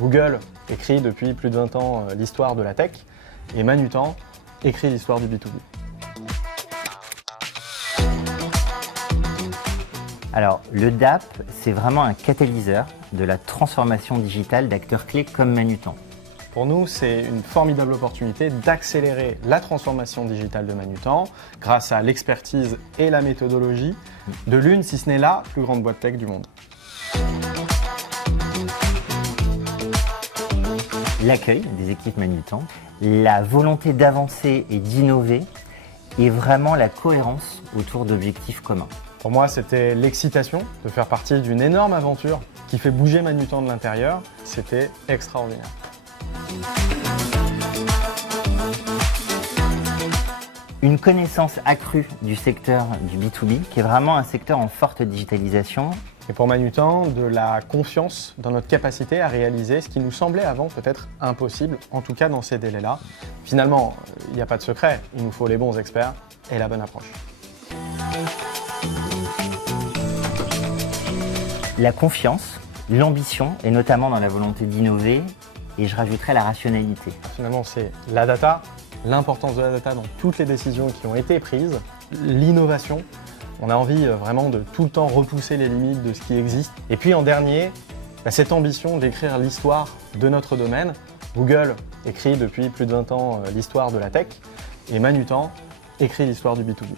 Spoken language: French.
Google écrit depuis plus de 20 ans l'histoire de la tech et Manutan écrit l'histoire du B2B. Alors, le DAP, c'est vraiment un catalyseur de la transformation digitale d'acteurs clés comme Manutan. Pour nous, c'est une formidable opportunité d'accélérer la transformation digitale de Manutan grâce à l'expertise et la méthodologie de l'une, si ce n'est la plus grande boîte tech du monde. L'accueil des équipes Manutan, la volonté d'avancer et d'innover et vraiment la cohérence autour d'objectifs communs. Pour moi, c'était l'excitation de faire partie d'une énorme aventure qui fait bouger Manutan de l'intérieur. C'était extraordinaire. Une connaissance accrue du secteur du B2B, qui est vraiment un secteur en forte digitalisation. Et pour Manutan, de la confiance dans notre capacité à réaliser ce qui nous semblait avant peut-être impossible, en tout cas dans ces délais-là. Finalement, il n'y a pas de secret, il nous faut les bons experts et la bonne approche. La confiance, l'ambition, et notamment dans la volonté d'innover, et je rajouterais la rationalité. Finalement, c'est la data, l'importance de la data dans toutes les décisions qui ont été prises, l'innovation. On a envie vraiment de tout le temps repousser les limites de ce qui existe. Et puis en dernier, cette ambition d'écrire l'histoire de notre domaine. Google écrit depuis plus de 20 ans l'histoire de la tech et Manutan écrit l'histoire du B2B.